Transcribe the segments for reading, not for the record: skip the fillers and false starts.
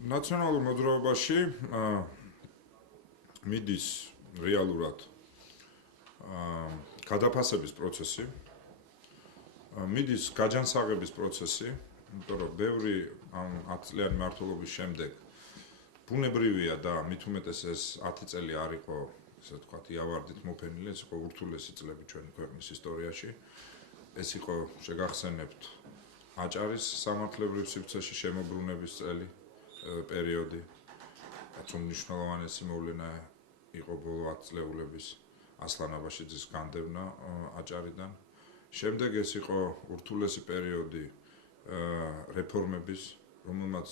ნაციონალურ მოძრაობაში მიდის რეალურად გადაფასების პროცესი, მიდის გაჯანსაღების პროცესი, იმიტომ რომ ბევრი 10 წლიანი მმართველობის შემდეგ ბუნებრივია და მით უმეტეს ეს 10 წელი არ იყო, ესე ვთქვათ, იავარდით მოფენილი, ეს იყო ურთულესი წლები ჩვენი ქვეყნის ისტორიაში. ეს იყო შეგახსენებთ აჭარის სამართლებრივ სივრცეში შემოbrunების წელი, პერიოდი, რაც უმნიშვნელოვანესი მოვლენა იყო ბოლო 10 წლეულების ასლან აბაშიძის განდევნა აჭარიდან. შემდეგ ეს იყო ურთულესი პერიოდი რეფორმების, რომელმაც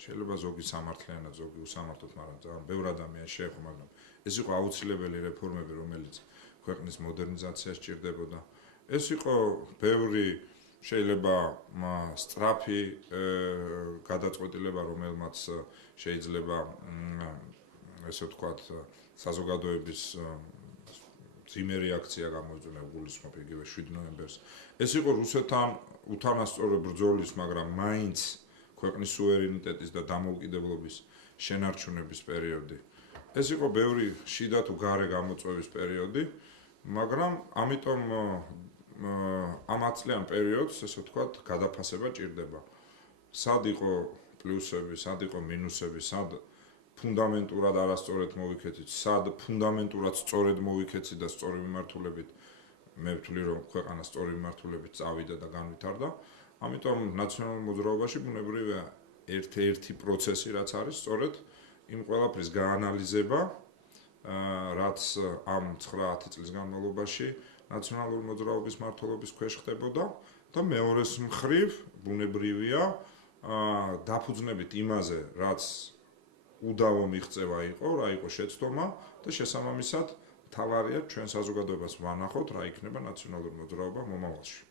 შეიძლება ზოგი სამართლიანად, ზოგი უსამართლოდ, მაგრამ ძალიან ბევრ ადამიანს შეეხო, მაგრამ ეს იყო აუცილებელი რეფორმები, რომელიც ქვეყნის მოდერნიზაციას სჭირდებოდა. ეს იყო ბევრი შეიძლება სწრაფი გადაწყვეტილება, რომელმაც შეიძლება ესე ვთქვათ, საზოგადოების ძიმე რეაქცია გამოიწვია, გულისხმობ იგივე 7 ნოემბერს. ეს იყო რუსეთთან უთანასწორო ბრძოლის, მაგრამ მაინც ქვეყნის სუვერენიტეტის და დამოუკიდებლობის შენარჩუნების პერიოდი. ეს იყო ბევრი შიდა თუ გარე გამოწვევის პერიოდი, მაგრამ ამიტომ ამ 10 წლიან პერიოდს, ესე ვთქვათ, გადაფასება ჭირდება. სად იყო პლუსები, სად იყო მინუსები, სად ფუნდამენტურად არასწორად მოვიქეცით, სად ფუნდამენტურად სწორედ მოვიქეცით და სწორი მიმართულებით, მე ვთვლი, რომ ქვეყანა სწორი მიმართულებით წავიდა და განვითარდა. ამიტომ ნაციონალურ მოძრაობაში ბუნებრივია ერთ-ერთი პროცესი, რაც არის სწორედ იმ ყველაფრის გაანალიზება, რაც ამ 9-10 წლის განმავლობაში ნაციონალური მოძრაობის მმართველობის ქვეშ ხდებოდა და მეორეს მხრივ ბუნებრივია დაფუძნებით იმაზე, რაც უდავო მიღწევა იყო, რა იყო შეცდომა და შესაბამისად თავარია ჩვენ საზოგადოებას ვანახოთ, რა იქნება ნაციონალური მოძრაობა მომავალში.